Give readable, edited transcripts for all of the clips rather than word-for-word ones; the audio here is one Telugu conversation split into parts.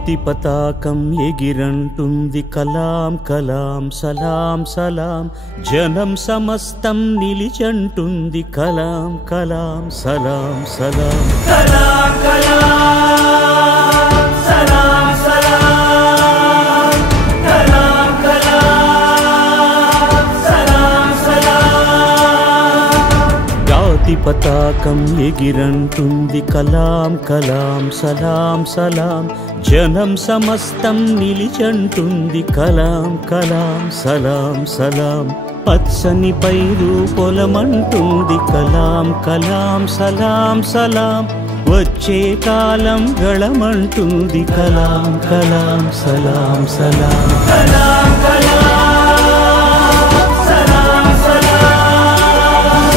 జాతి పతాకం ఎగిరంటుంది కలాం కలాం సలాం సలాం జనం సమస్తం నిలిచంటుంది కలాం కలాం సలాం సలాం కలాం కలాం సలాం సలాం కలాం కలాం సలాం సలాం జాతి పతాకం ఎగిరంటుంది కలాం కలాం సలాం సలాం జనం సమస్తం నిలిచంటుంది కలాం కలాం సలాం సలాం పచ్చని పైరు పొలమంటుంది కలాం కలాం సలాం సలాం వచ్చే కాలం గళమంటుంది కలాం కలాం సలాం సలాం కలాం కలాం సలాం సలాం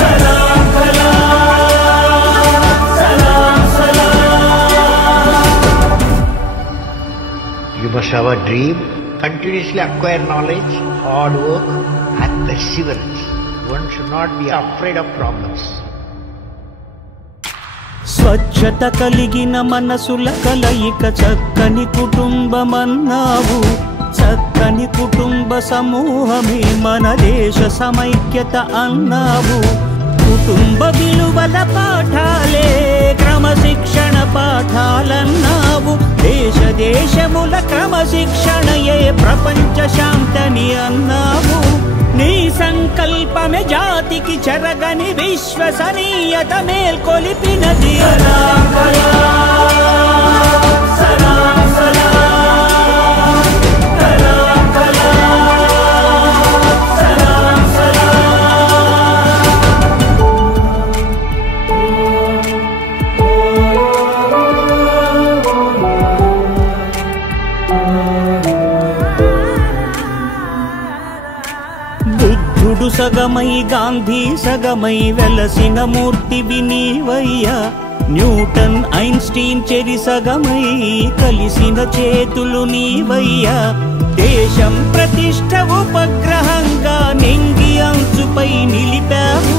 కలాం కలాం సలాం సలాం. You must have a dream, continuously acquire knowledge, hard work and perseverance. One should not be afraid of problems. స్వచ్ఛత కలిగిన మనసుల కలయిక చక్కని కుటుంబమన్నావు చక్కని కుటుంబ సమూహమే మన దేశ సమైక్యత అన్నావు కుటుంబ విలువల పాఠాలే క్రమశిక్షణ పాఠాలన్నావు దేశ దేశముల క్రమశిక్షణయే ప్రపంచ శాంతని అన్నావు నీ సంకల్పమే జాతికి చెరగని విశ్వసనీయత మేల్కొలిపినది కలాం కలాం సలాం సలాం కలాం కలాం సలాం బుద్ధుడు సగమై గాంధీ సగమై వెలసిన మూర్తివి నీవయ్యా న్యూటన్ ఐన్స్టీన్ చెరి సగమై కలిసిన చేతులు నీవయ్యా దేశం ప్రతిష్ఠ ఉపగ్రహంగా నింగి అంచుపై నిలిపావు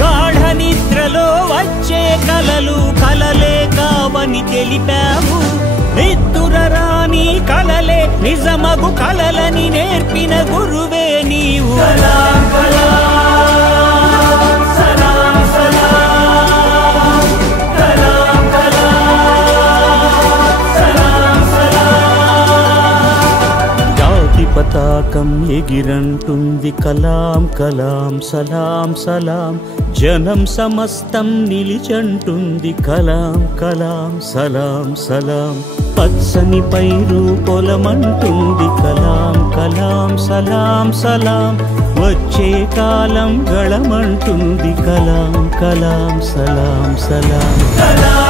గాఢ నిద్రలో వచ్చే కలలు కలలే కావని తెలిపావు నిద్దురరాని కలలే నిజమగు కలలని నేర్పిన గురువే నీవు కలాం కలాం సలాం సలాం కలాం కలాం సలాం సలాం. జాతి పతాకం ఎగిరంటుంది కలాం కలాం సలాం సలాం జనం సమస్తం నిలిచంటుంది కలాం కలాం సలాం సలాం పచ్చని పైరు పొలమంటుంది కలాం కలాం సలాం సలాం వచ్చే కాలం గళమంటుంది కలాం కలాం సలాం సలాం కలాం